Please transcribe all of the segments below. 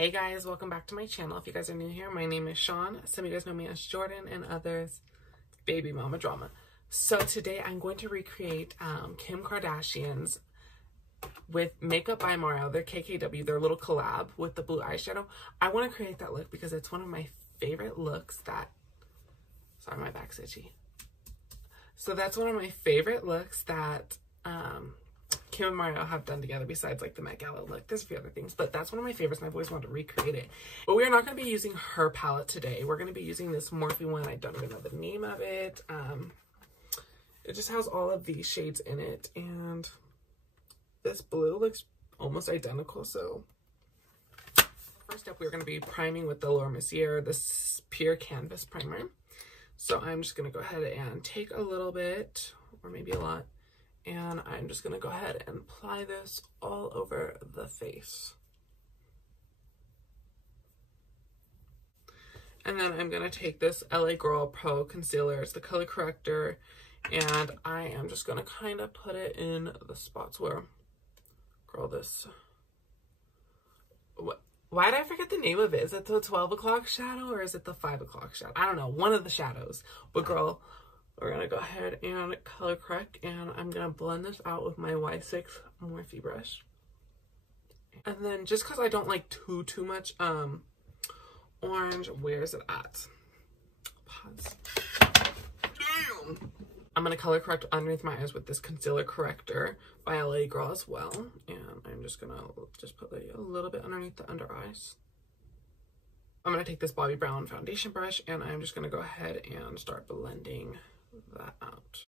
Hey guys, welcome back to my channel. If you guys are new here, my name is Sean. Some of you guys know me as Jordan and others, Baby Mama Drama. So today I'm going to recreate Kim Kardashian's with Makeup by Morphe, their KKW, their little collab with the blue eyeshadow. I want to create that look because it's one of my favorite looks that, sorry, my back's itchy. So that's one of my favorite looks that Kim and Mario have done together, besides like the Met Gala look. There's a few other things, but that's one of my favorites and I've always wanted to recreate it. But we are not going to be using her palette today. We're going to be using this Morphe one. I don't even know the name of it. It just has all of these shades in it, and this blue looks almost identical. So first up, we're going to be priming with the Mercier, this Pure Canvas Primer. So I'm just going to go ahead and take a little bit, or maybe a lot, and I'm just going to go ahead and apply this all over the face. And then I'm going to take this LA Girl Pro Concealer. It's the color corrector. And I am just going to kind of put it in the spots where, girl, this... Why did I forget the name of it? Is it the 12 o'clock shadow or is it the 5 o'clock shadow? I don't know. One of the shadows. But girl, we're going to go ahead and color correct, and I'm going to blend this out with my Y6 Morphe brush. And then just because I don't like too much orange, where is it at? Pause. Damn! I'm going to color correct underneath my eyes with this concealer corrector by LA Girl as well. And I'm just going to just put a little bit underneath the under eyes. I'm going to take this Bobbi Brown foundation brush, and I'm just going to go ahead and start blending that out.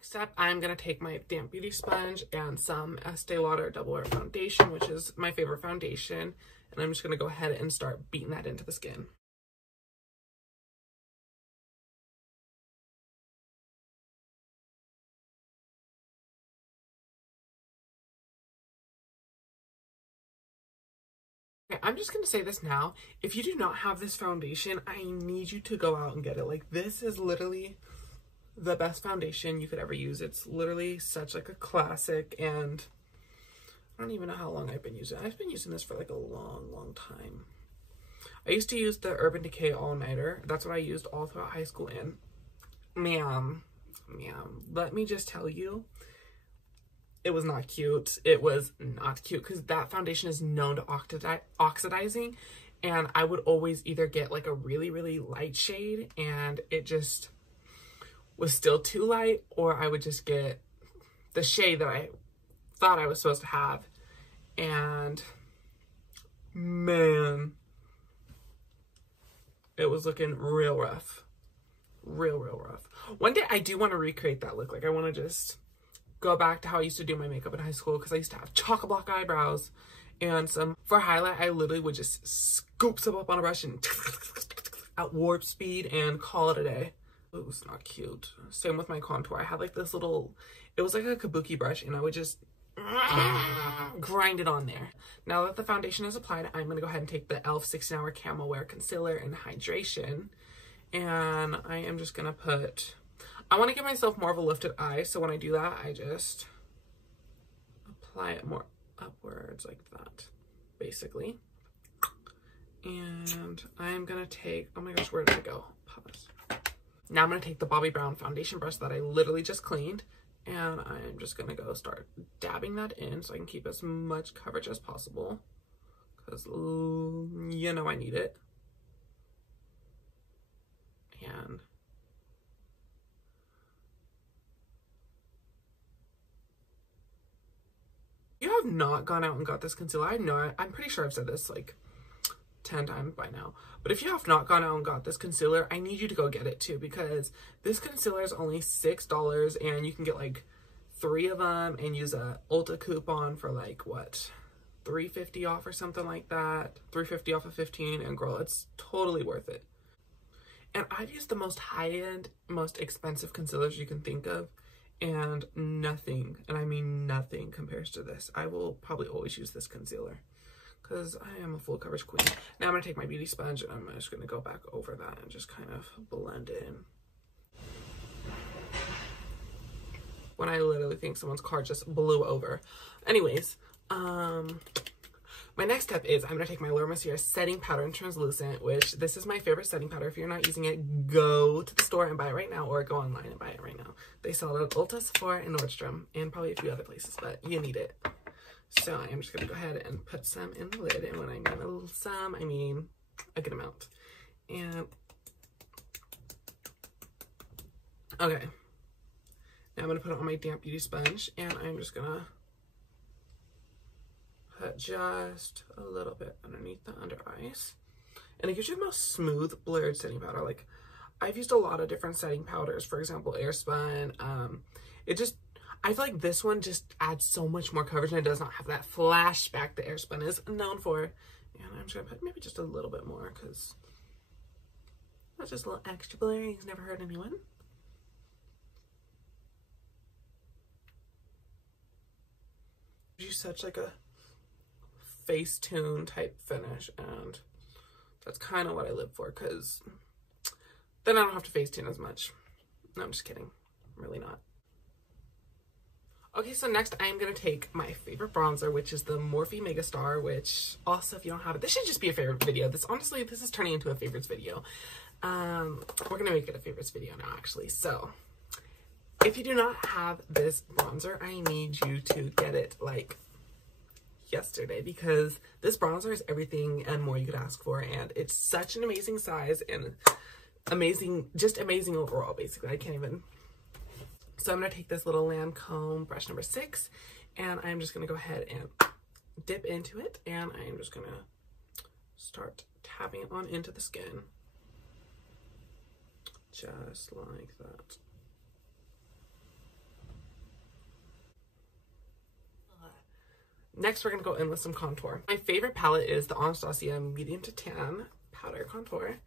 Next up, I'm going to take my damp beauty sponge and some Estée Lauder Double Wear foundation, which is my favorite foundation, and I'm just going to go ahead and start beating that into the skin. I'm just going to say this now. If you do not have this foundation, I need you to go out and get it. Like, this is literally the best foundation you could ever use. It's literally such like a classic, and I don't even know how long I've been using it. I've been using this for like a long time. I used to use the Urban Decay All Nighter. That's what I used all throughout high school, and ma'am, let me just tell you, it was not cute. It was not cute because that foundation is known to oxidizing, and I would always either get like a really light shade and it just was still too light, or I would just get the shade that I thought I was supposed to have, and man, it was looking real rough. Real rough. One day I do want to recreate that look. Like, I want to just go back to how I used to do my makeup in high school, because I used to have chocolate block eyebrows, and for highlight I literally would just scoop some up on a brush and at warp speed and call it a day. It was not cute. Same with my contour. I had like this little, it was like a kabuki brush, and I would just grind it on there. Now that the foundation is applied, I'm going to go ahead and take the e.l.f. 16 Hour Camo Wear Concealer and Hydration, and I am just going to put, I want to give myself more of a lifted eye, so when I do that, I just apply it more upwards like that, basically. And I'm going to take, oh my gosh, where did it go? Pause. Now I'm going to take the Bobbi Brown foundation brush that I literally just cleaned, and I'm just going to go start dabbing that in so I can keep as much coverage as possible, because you know I need it. And you have not gone out and got this concealer, I know, I'm pretty sure I've said this like 10 times by now, but if you have not gone out and got this concealer, I need you to go get it too, because this concealer is only $6, and you can get like 3 of them and use a Ulta coupon for like, what, $3.50 off or something like that, $3.50 off of 15, and girl, it's totally worth it. And I've used the most high-end, most expensive concealers you can think of, and nothing, and I mean nothing, compares to this. I will probably always use this concealer because I am a full coverage queen. Now I'm going to take my beauty sponge, and I'm just going to go back over that and just kind of blend in. When I literally think someone's car just blew over. Anyways, My next step is I'm going to take my Laura Mercier setting powder in translucent, which this is my favorite setting powder. If you're not using it, go to the store and buy it right now, or go online and buy it right now. They sell it at Ulta, Sephora, and Nordstrom, and probably a few other places, but you need it. So I'm just going to go ahead and put some in the lid, and when I mean some, I mean a good amount. And okay, now I'm going to put it on my damp beauty sponge, and I'm just going to put just a little bit underneath the under eyes. And it gives you the most smooth, blurred setting powder. Like, I've used a lot of different setting powders, for example, Airspun. I feel like this one just adds so much more coverage, and it does not have that flashback that Airspun is known for. And I'm just going to put maybe just a little bit more, because that's just a little extra blurry. It's never hurt anyone. Gives you such like a Facetune type finish, and that's kind of what I live for, because then I don't have to Facetune as much. No, I'm just kidding. I'm really not. Okay, so next I'm going to take my favorite bronzer, which is the Morphe Megastar, which also, if you don't have it, this should just be a favorite video. Honestly, this is turning into a favorites video. We're going to make it a favorites video now, actually. So if you do not have this bronzer, I need you to get it like yesterday, because this bronzer is everything and more you could ask for, and it's such an amazing size and amazing, just amazing overall, basically. I can't even. So I'm going to take this little Lancôme brush number 6, and I'm just going to go ahead and dip into it, and I'm just going to start tapping it on into the skin. Just like that. Next, we're going to go in with some contour. My favorite palette is the Anastasia Medium to Tan Powder Contour,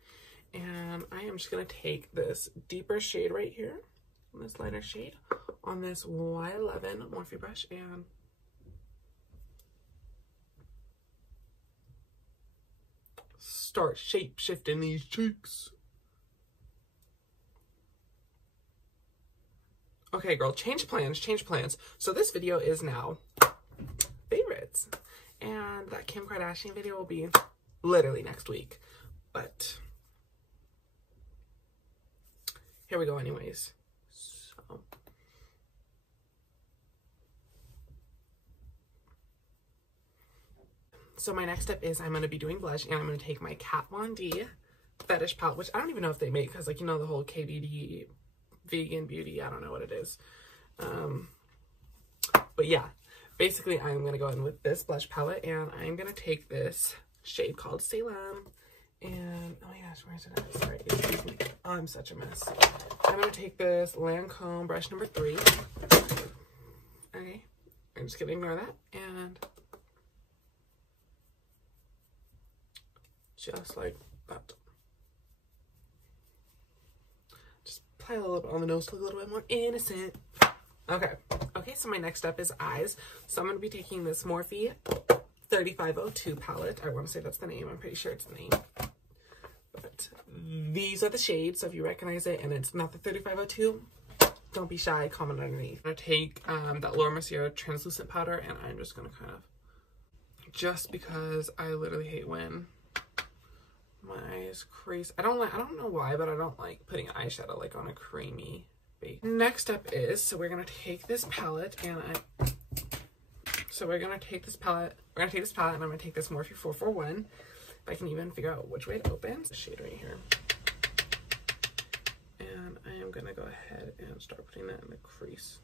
and I am just going to take this deeper shade right here, this lighter shade, on this Y11 Morphe brush, and start shape shifting these cheeks. Okay, girl, change plans, change plans. So this video is now favorites, and that Kim Kardashian video will be literally next week, but here we go anyways. So my next step is I'm going to be doing blush, and I'm going to take my Kat Von D Fetish palette, which I don't even know if they make, because, like, you know, the whole KBD vegan beauty, I don't know what it is. But yeah, basically I'm going to go in with this blush palette, and I'm going to take this shade called Salem, and oh my gosh, where is it at? Sorry, excuse me. Oh, I'm such a mess. I'm going to take this Lancôme brush number 3. Okay, I'm just going to ignore that, and just like that. Just apply a little bit on the nose to look a little bit more innocent. Okay, so my next step is eyes. So I'm going to be taking this Morphe 3502 palette. I want to say that's the name. I'm pretty sure it's the name. But these are the shades, so if you recognize it and it's not the 3502, don't be shy, comment underneath. I'm going to take that Laura Mercier translucent powder, and I'm just going to kind of, just because I literally hate when my eyes crease. I don't know why, but I don't like putting eyeshadow like on a creamy base. Next step is, so we're going to take this palette, and we're going to take this palette, and I'm going to take this Morphe 441. If I can even figure out which way to open. The shade right here. And I am going to go ahead and start putting that in the crease.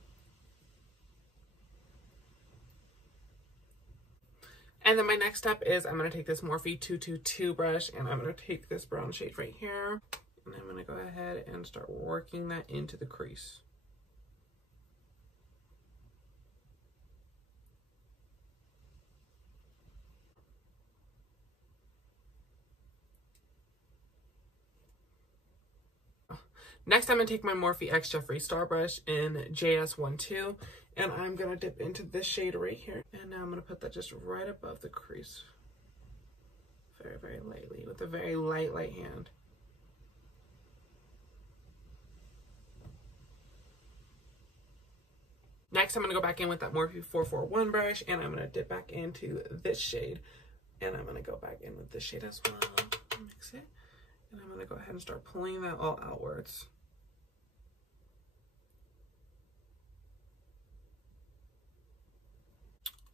And then my next step is I'm going to take this Morphe 222 brush, and I'm going to take this brown shade right here, and I'm going to go ahead and start working that into the crease. Next, I'm going to take my Morphe X Jeffree Star brush in JS12, and I'm going to dip into this shade right here. And now I'm going to put that just right above the crease. Very, very lightly, with a very light hand. Next, Next, I'm going to go back in with that Morphe 441 brush, and I'm going to dip back into this shade. And I'm going to go back in with this shade as well. Mix it. And I'm going to go ahead and start pulling that all outwards.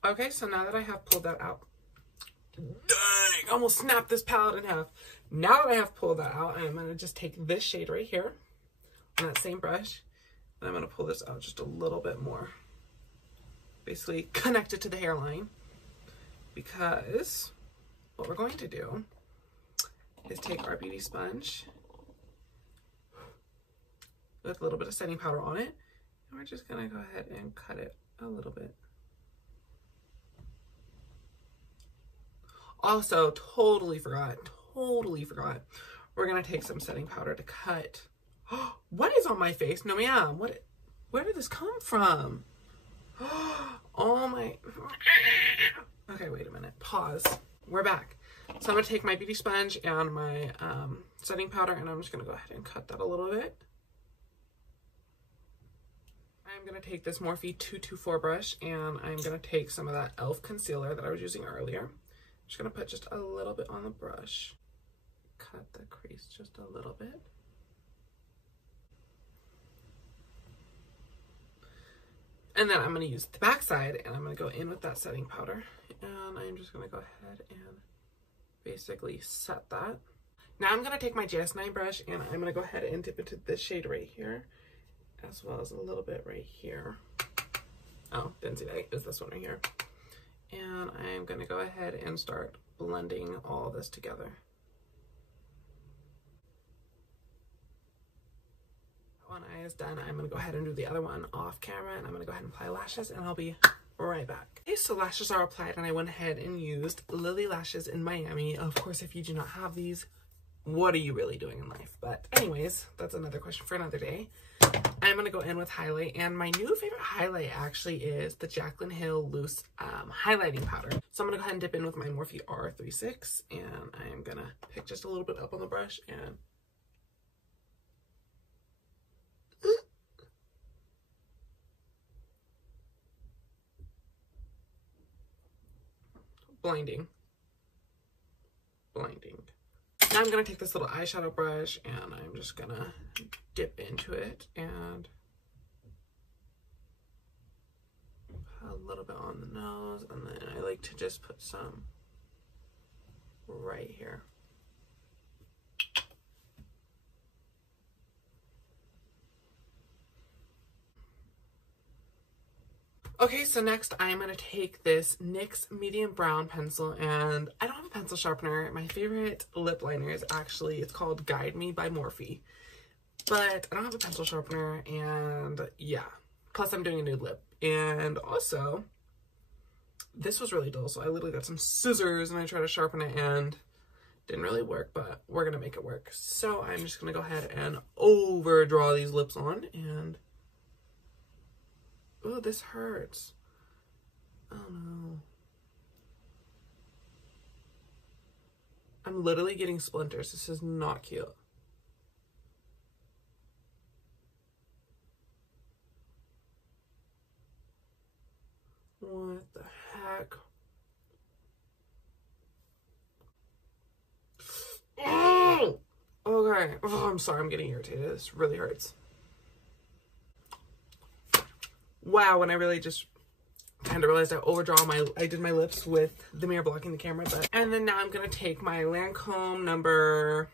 Okay, so now that I have pulled that out, dang, I almost snapped this palette in half. Now that I have pulled that out, I'm going to just take this shade right here on that same brush, and I'm going to pull this out just a little bit more. Basically connect it to the hairline, because what we're going to do is take our beauty sponge with a little bit of setting powder on it, and we're just going to go ahead and cut it a little bit. Also, totally forgot. We're gonna take some setting powder to cut. What is on my face? No, ma'am. Where did this come from? Oh my. Okay, wait a minute. Pause. We're back. So I'm gonna take my beauty sponge and my setting powder, and I'm just gonna go ahead and cut that a little bit. I'm gonna take this Morphe 224 brush, and I'm gonna take some of that e.l.f. concealer that I was using earlier. Just gonna put just a little bit on the brush. Cut the crease just a little bit. And then I'm gonna use the back side, and I'm gonna go in with that setting powder. And I'm just gonna go ahead and basically set that. Now I'm gonna take my JS9 brush, and I'm gonna go ahead and dip into this shade right here, as well as a little bit right here. Oh, didn't see that. It was this one right here. And I'm going to go ahead and start blending all this together. One eye is done. I'm going to go ahead and do the other one off camera, and I'm going to go ahead and apply lashes, and I'll be right back. Okay, so lashes are applied, and I went ahead and used Lilly lashes in Miami. Of course, if you do not have these, what are you really doing in life? But anyways, that's another question for another day. I'm going to go in with highlight, and my new favorite highlight actually is the Jaclyn Hill Loose highlighting powder. So I'm going to go ahead and dip in with my Morphe R36, and I'm going to pick just a little bit up on the brush and blinding. Now I'm going to take this little eyeshadow brush, and I'm just going to dip into it and a little bit on the nose, and then I like to just put some right here. Okay, so next I'm going to take this NYX medium brown pencil, and I don't have a pencil sharpener. My favorite lip liner is actually, it's called Guide Me by Morphe, but I don't have a pencil sharpener, and yeah, plus I'm doing a nude lip. And also, this was really dull, so I literally got some scissors and I tried to sharpen it and didn't really work, but we're going to make it work. So I'm just going to go ahead and overdraw these lips on, and oh, this hurts. Oh no. I'm literally getting splinters. This is not cute. What the heck? Oh! Okay. Oh, I'm sorry. I'm getting irritated. This really hurts. Wow, and I really just kind of realized I did my lips with the mirror blocking the camera. And then now I'm going to take my Lancôme number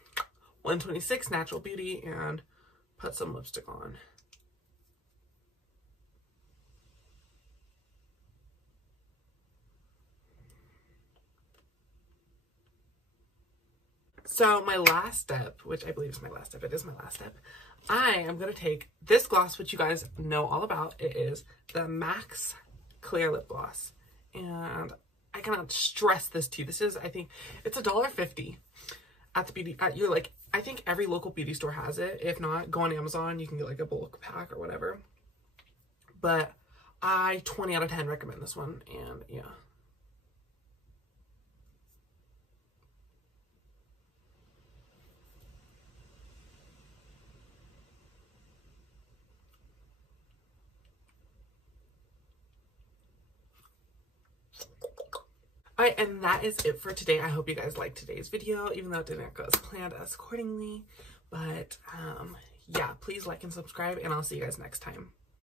126 Natural Beauty and put some lipstick on. So my last step, which I believe is my last step, it is my last step, I am going to take this gloss, which you guys know all about. It is the Maxx Clear Lip Gloss. And I cannot stress this to you. This is, I think, it's $1.50 at the beauty, I think every local beauty store has it. If not, go on Amazon. You can get like a bulk pack or whatever. But I 20 out of 10 recommend this one. And yeah. Alright, and that is it for today. I hope you guys liked today's video, even though it didn't go as planned as accordingly. But yeah, please like and subscribe, and I'll see you guys next time.